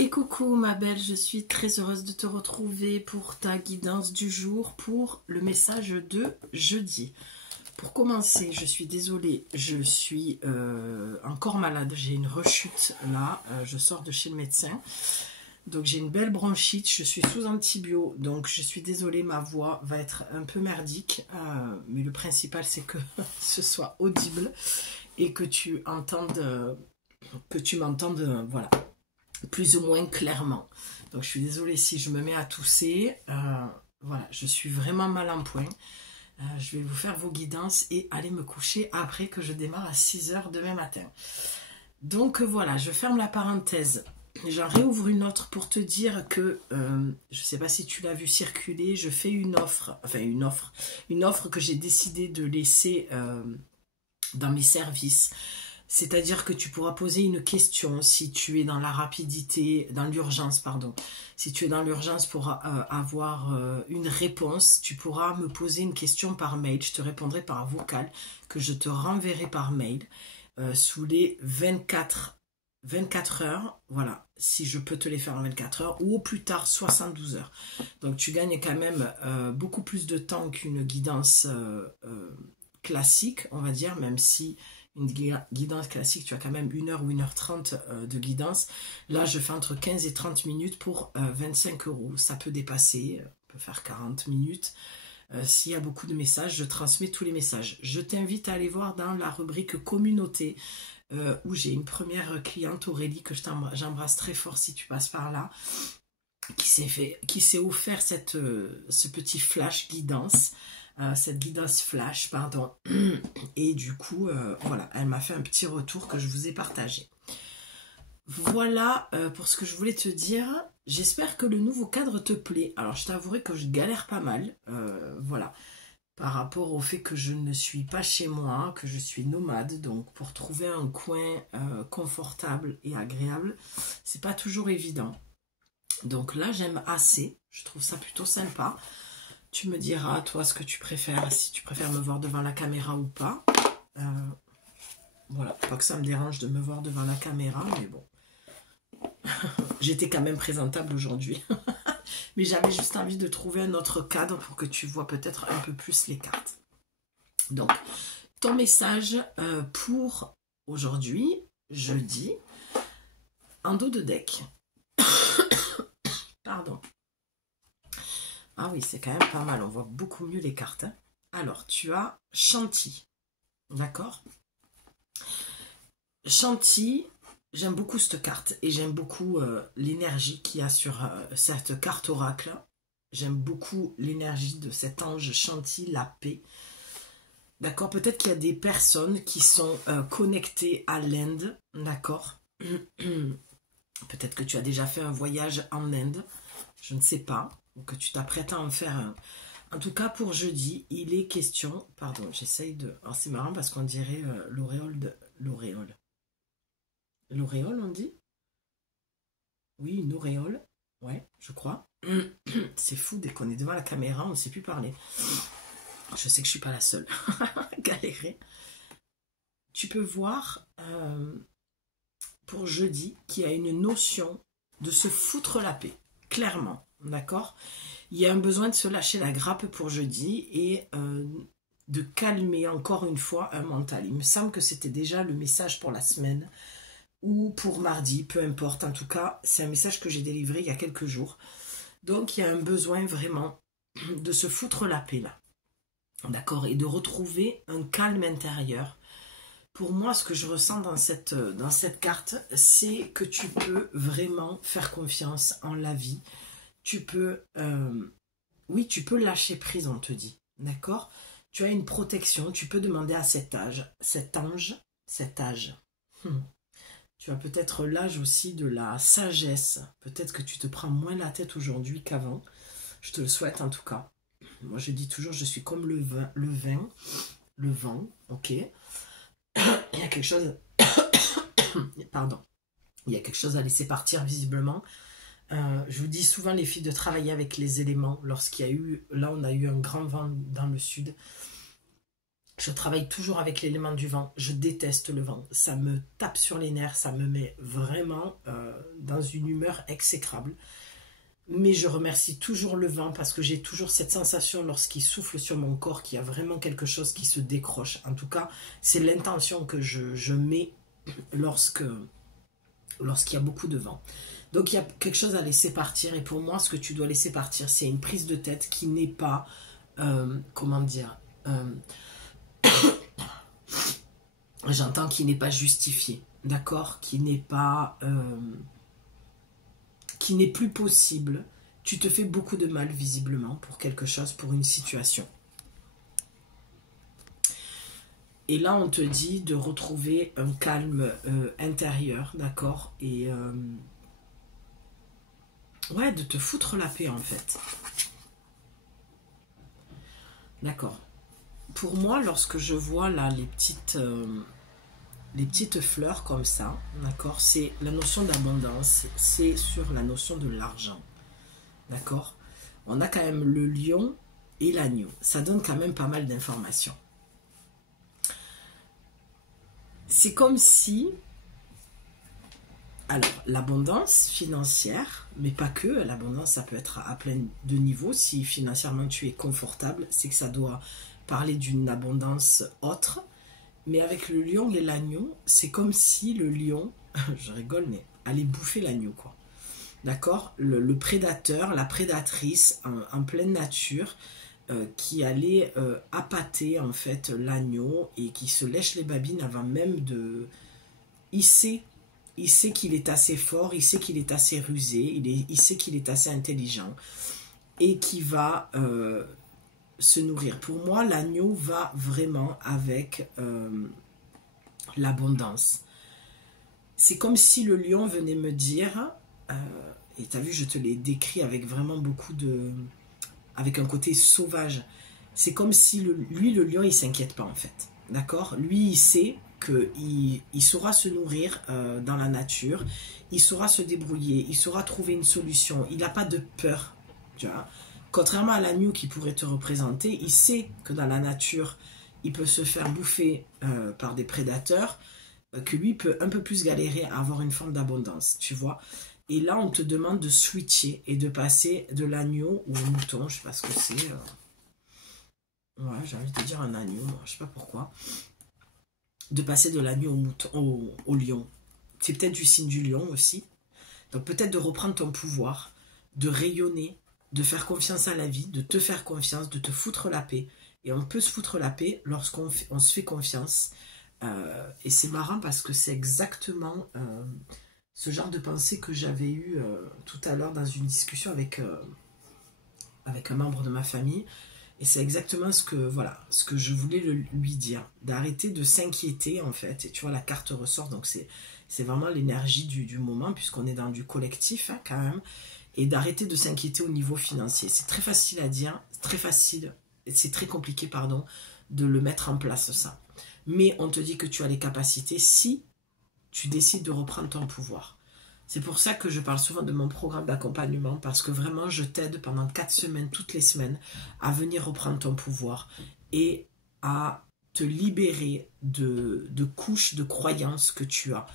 Et coucou ma belle, je suis très heureuse de te retrouver pour ta guidance du jour pour le message de jeudi. Pour commencer, je suis désolée, je suis encore malade, j'ai une rechute là, je sors de chez le médecin. Donc j'ai une belle bronchite, je suis sous antibio, donc je suis désolée, ma voix va être un peu merdique, mais le principal c'est que ce soit audible et que tu m'entendes, voilà, plus ou moins clairement. Donc je suis désolée si je me mets à tousser, voilà, je suis vraiment mal en point. Je vais vous faire vos guidances et aller me coucher après que je démarre à 6 h demain matin. Donc voilà, je ferme la parenthèse. J'en réouvre une autre pour te dire que, je ne sais pas si tu l'as vu circuler, je fais une offre que j'ai décidé de laisser dans mes services. C'est-à-dire que tu pourras poser une question si tu es dans la rapidité, dans l'urgence, pardon. Si tu es dans l'urgence pour avoir une réponse, tu pourras me poser une question par mail. Je te répondrai par vocal, que je te renverrai par mail sous les 24 heures. Voilà, si je peux te les faire en 24 heures ou au plus tard 72 heures. Donc tu gagnes quand même beaucoup plus de temps qu'une guidance classique, on va dire, même si une guidance classique, tu as quand même 1 heure ou 1 h 30 de guidance. Là, je fais entre 15 et 30 minutes pour 25 €. Ça peut dépasser, on peut faire 40 minutes. S'il y a beaucoup de messages, je transmets tous les messages. Je t'invite à aller voir dans la rubrique communauté, où j'ai une première cliente, Aurélie, que j'embrasse très fort si tu passes par là, qui s'est offert ce petit flash guidance. Cette guidance flash, pardon, et du coup, voilà, elle m'a fait un petit retour que je vous ai partagé. Voilà pour ce que je voulais te dire. J'espère que le nouveau cadre te plaît. Alors, je t'avouerai que je galère pas mal, voilà, par rapport au fait que je ne suis pas chez moi, que je suis nomade, donc pour trouver un coin confortable et agréable, c'est pas toujours évident. Donc là, j'aime assez, je trouve ça plutôt sympa. Tu me diras, toi, ce que tu préfères, si tu préfères me voir devant la caméra ou pas. Voilà, pas que ça me dérange de me voir devant la caméra, mais bon. J'étais quand même présentable aujourd'hui. Mais j'avais juste envie de trouver un autre cadre pour que tu vois peut-être un peu plus les cartes. Donc, ton message pour aujourd'hui, jeudi, en dos de deck. Pardon. Ah oui, c'est quand même pas mal, on voit beaucoup mieux les cartes. Hein. Alors, tu as Chanty, d'accord? Chanty, j'aime beaucoup cette carte et j'aime beaucoup l'énergie qu'il y a sur cette carte oracle. J'aime beaucoup l'énergie de cet ange Chanty, la paix. D'accord? Peut-être qu'il y a des personnes qui sont connectées à l'Inde, d'accord? Peut-être que tu as déjà fait un voyage en Inde, je ne sais pas. Que tu t'apprêtes à en faire un. En tout cas, pour jeudi, il est question... Pardon, j'essaye de... Alors, c'est marrant parce qu'on dirait l'auréole de... L'auréole. L'auréole, on dit? Oui, une auréole. Ouais, je crois. C'est fou, dès qu'on est devant la caméra, on ne sait plus parler. Je sais que je ne suis pas la seule à galérer. Tu peux voir, pour jeudi, qu'il y a une notion de se foutre la paix. Clairement. D'accord? Il y a un besoin de se lâcher la grappe pour jeudi et de calmer encore une fois un mental. Il me semble que c'était déjà le message pour la semaine ou pour mardi, peu importe. En tout cas, c'est un message que j'ai délivré il y a quelques jours. Donc, il y a un besoin vraiment de se foutre la paix là. D'accord? Et de retrouver un calme intérieur. Pour moi, ce que je ressens dans cette carte, c'est que tu peux vraiment faire confiance en la vie. Tu peux, oui, tu peux lâcher prise, on te dit, d'accord? Tu as une protection, tu peux demander à cet âge, cet âge, tu as peut-être l'âge aussi de la sagesse, peut-être que tu te prends moins la tête aujourd'hui qu'avant, je te le souhaite en tout cas. Moi je dis toujours, je suis comme le vent, ok? Il y a quelque chose, pardon, il y a quelque chose à laisser partir visiblement. Je vous dis souvent, les filles, de travailler avec les éléments. Lorsqu'il y a eu, là on a eu un grand vent dans le sud, Je travaille toujours avec l'élément du vent. Je déteste le vent. Ça me tape sur les nerfs. Ça me met vraiment dans une humeur exécrable. Mais je remercie toujours le vent parce que j'ai toujours cette sensation lorsqu'il souffle sur mon corps qu'il y a vraiment quelque chose qui se décroche. En tout cas, c'est l'intention que je mets lorsqu'il y a beaucoup de vent. Donc il y a quelque chose à laisser partir. Et pour moi, ce que tu dois laisser partir, c'est une prise de tête qui n'est pas, comment dire, j'entends qui n'est pas justifiée, d'accord, qui n'est plus possible. Tu te fais beaucoup de mal visiblement pour quelque chose, pour une situation. Et là, on te dit de retrouver un calme intérieur, d'accord, et ouais, de te foutre la paix en fait. D'accord. Pour moi, lorsque je vois là les petites fleurs comme ça, d'accord, c'est la notion d'abondance, c'est sur la notion de l'argent, d'accord. On a quand même le lion et l'agneau, ça donne quand même pas mal d'informations. C'est comme si, alors, l'abondance financière, mais pas que, l'abondance ça peut être à plein de niveaux, si financièrement tu es confortable, c'est que ça doit parler d'une abondance autre. Mais avec le lion et l'agneau, c'est comme si le lion, je rigole, mais allait bouffer l'agneau, quoi. D'accord, le prédateur, la prédatrice en pleine nature, qui allait appâter en fait l'agneau et qui se lèche les babines avant même de... Il sait qu'il est assez fort, il sait qu'il est assez rusé, il sait qu'il est assez intelligent et qui va... se nourrir. Pour moi, l'agneau va vraiment avec l'abondance. C'est comme si le lion venait me dire, et tu as vu, je te l'ai décrit avec vraiment beaucoup de... avec un côté sauvage. C'est comme si lui, le lion, il s'inquiète pas en fait. D'accord? Lui, il sait qu'il saura se nourrir dans la nature, il saura se débrouiller, il saura trouver une solution. Il n'a pas de peur, tu vois. Contrairement à l'agneau qui pourrait te représenter, il sait que dans la nature, il peut se faire bouffer par des prédateurs, que lui peut un peu plus galérer à avoir une forme d'abondance, tu vois. Et là, on te demande de switcher et de passer de l'agneau ou au mouton, je sais pas ce que c'est. Ouais, j'ai envie de dire un agneau, je sais pas pourquoi. De passer de l'agneau au mouton, au lion. C'est peut-être du signe du lion aussi. Donc peut-être de reprendre ton pouvoir, de rayonner, de faire confiance à la vie, de te faire confiance, de te foutre la paix. Et on peut se foutre la paix lorsqu'on se fait confiance. Et c'est marrant parce que c'est exactement ce genre de pensée que j'avais eu tout à l'heure dans une discussion avec un membre de ma famille. Et c'est exactement ce que je voulais lui dire. D'arrêter de s'inquiéter en fait. Et tu vois, la carte ressort, donc c'est vraiment l'énergie du moment, puisqu'on est dans du collectif hein, quand même. Et d'arrêter de s'inquiéter au niveau financier. C'est très facile à dire, c'est très compliqué, pardon, de le mettre en place ça. Mais on te dit que tu as les capacités si tu décides de reprendre ton pouvoir. C'est pour ça que je parle souvent de mon programme d'accompagnement, parce que vraiment je t'aide pendant 4 semaines, toutes les semaines, à venir reprendre ton pouvoir et à te libérer de couches de croyances que tu as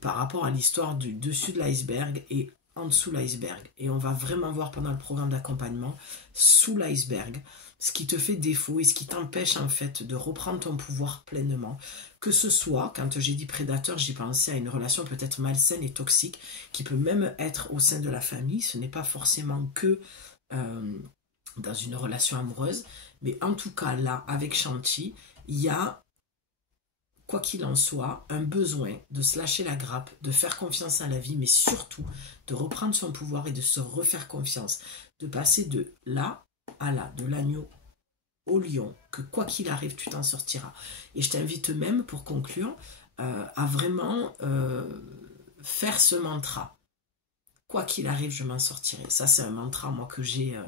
par rapport à l'histoire du dessus de l'iceberg et en dessous de l'iceberg. Et on va vraiment voir pendant le programme d'accompagnement sous l'iceberg ce qui te fait défaut et ce qui t'empêche en fait de reprendre ton pouvoir pleinement. Que ce soit, quand j'ai dit prédateur, j'ai pensé à une relation peut-être malsaine et toxique qui peut même être au sein de la famille. Ce n'est pas forcément que dans une relation amoureuse, mais en tout cas là, avec Chanty, il y a, quoi qu'il en soit, un besoin de se lâcher la grappe, de faire confiance à la vie, mais surtout de reprendre son pouvoir et de se refaire confiance, de passer de là à là, de l'agneau au lion, que quoi qu'il arrive, tu t'en sortiras. Et je t'invite même, pour conclure, à vraiment faire ce mantra. Quoi qu'il arrive, je m'en sortirai. Ça, c'est un mantra, moi, que j'ai...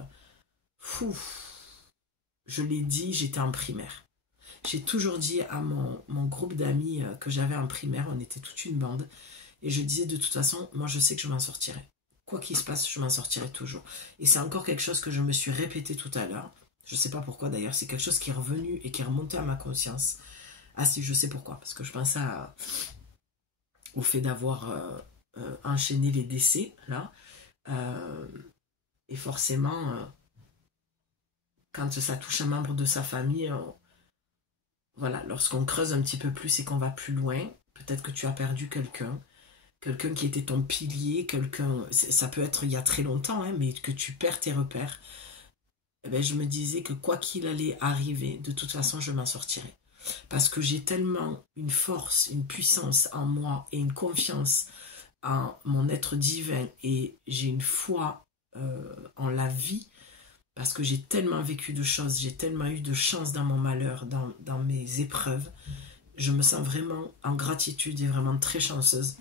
je l'ai dit, j'étais en primaire. J'ai toujours dit à mon groupe d'amis que j'avais en primaire, on était toute une bande, et je disais de toute façon, moi, je sais que je m'en sortirai. Quoi qu'il se passe, je m'en sortirai toujours. Et c'est encore quelque chose que je me suis répété tout à l'heure. Je ne sais pas pourquoi d'ailleurs, c'est quelque chose qui est revenu et qui est remonté à ma conscience. Ah si, je sais pourquoi, parce que je pensais au fait d'avoir enchaîné les décès, là. Euh, et forcément, quand ça touche un membre de sa famille, voilà, lorsqu'on creuse un petit peu plus et qu'on va plus loin, peut-être que tu as perdu quelqu'un qui était ton pilier, quelqu'un, ça peut être il y a très longtemps, hein, mais que tu perds tes repères. Eh ben, je me disais que quoi qu'il allait arriver, de toute façon, je m'en sortirais. Parce que j'ai tellement une force, une puissance en moi et une confiance en mon être divin et j'ai une foi en la vie parce que j'ai tellement vécu de choses, j'ai tellement eu de chance dans mon malheur, dans mes épreuves. Je me sens vraiment en gratitude et vraiment très chanceuse.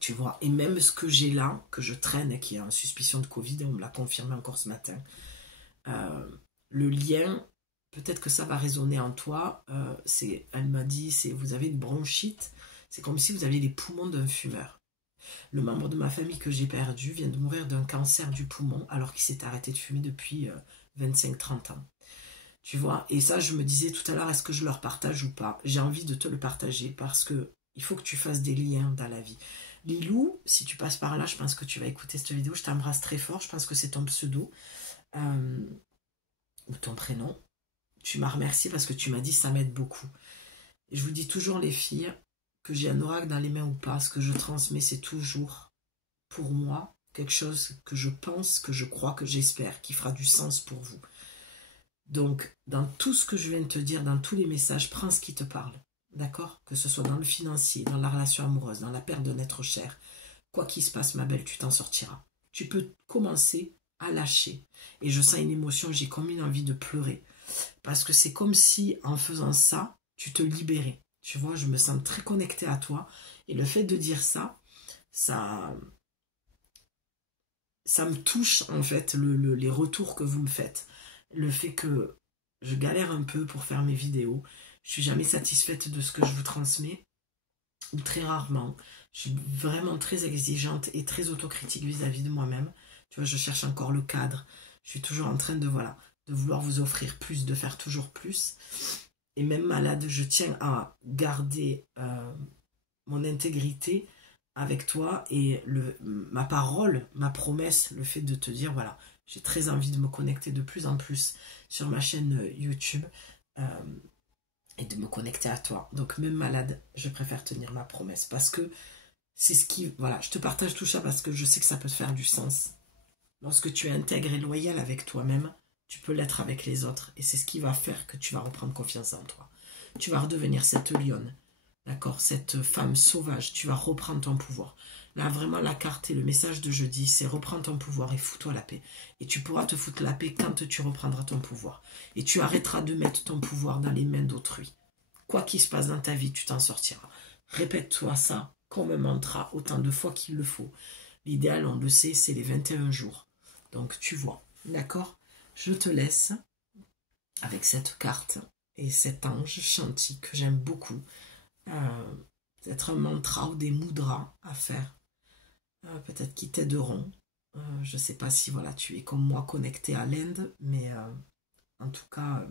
Tu vois, et même ce que j'ai là, que je traîne, qui est en suspicion de Covid, on me l'a confirmé encore ce matin, le lien, peut-être que ça va résonner en toi, elle m'a dit, vous avez une bronchite, c'est comme si vous aviez les poumons d'un fumeur. Le membre de ma famille que j'ai perdu vient de mourir d'un cancer du poumon alors qu'il s'est arrêté de fumer depuis 25-30 ans. Tu vois, et ça je me disais tout à l'heure, est-ce que je leur partage ou pas? J'ai envie de te le partager parce que il faut que tu fasses des liens dans la vie. Lilou, si tu passes par là, je pense que tu vas écouter cette vidéo, je t'embrasse très fort, je pense que c'est ton pseudo ou ton prénom. Tu m'as remercié parce que tu m'as dit ça m'aide beaucoup. Et je vous dis toujours les filles, que j'ai un oracle dans les mains ou pas, ce que je transmets c'est toujours pour moi quelque chose que je pense, que je crois, que j'espère, qui fera du sens pour vous. Donc, dans tout ce que je viens de te dire, dans tous les messages, prends ce qui te parle. D'accord? Que ce soit dans le financier, dans la relation amoureuse, dans la perte d'un être cher. Quoi qu'il se passe, ma belle, tu t'en sortiras. Tu peux commencer à lâcher. Et je sens une émotion, j'ai comme une envie de pleurer. Parce que c'est comme si, en faisant ça, tu te libérais. Tu vois, je me sens très connectée à toi. Et le fait de dire ça me touche, en fait, les retours que vous me faites. Le fait que je galère un peu pour faire mes vidéos. Je suis jamais satisfaite de ce que je vous transmets. Ou très rarement. Je suis vraiment très exigeante et très autocritique vis-à-vis de moi-même. Tu vois, je cherche encore le cadre. Je suis toujours en train de vouloir vous offrir plus, de faire toujours plus. Et même malade, je tiens à garder mon intégrité avec toi et ma parole, ma promesse, le fait de te dire, voilà, j'ai très envie de me connecter de plus en plus sur ma chaîne YouTube et de me connecter à toi. Donc même malade, je préfère tenir ma promesse parce que c'est ce qui... Voilà, je te partage tout ça parce que je sais que ça peut te faire du sens. Lorsque tu es intègre et loyal avec toi-même, tu peux l'être avec les autres. Et c'est ce qui va faire que tu vas reprendre confiance en toi. Tu vas redevenir cette lionne, d'accord, cette femme sauvage. Tu vas reprendre ton pouvoir. Là, vraiment, la carte et le message de jeudi, c'est reprends ton pouvoir et fous-toi la paix. Et tu pourras te foutre la paix quand tu reprendras ton pouvoir. Et tu arrêteras de mettre ton pouvoir dans les mains d'autrui. Quoi qu'il se passe dans ta vie, tu t'en sortiras. Répète-toi ça comme un mantra autant de fois qu'il le faut. L'idéal, on le sait, c'est les 21 jours. Donc, tu vois, d'accord? Je te laisse avec cette carte et cet ange chanti que j'aime beaucoup. Peut-être un mantra ou des mudras à faire. Peut-être qui t'aideront. Je ne sais pas si voilà, tu es comme moi connecté à l'Inde, mais en tout cas,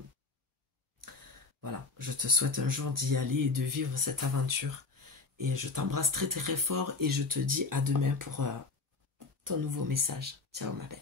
voilà, je te souhaite un jour d'y aller et de vivre cette aventure. Et je t'embrasse très très fort et je te dis à demain pour ton nouveau message. Ciao ma belle.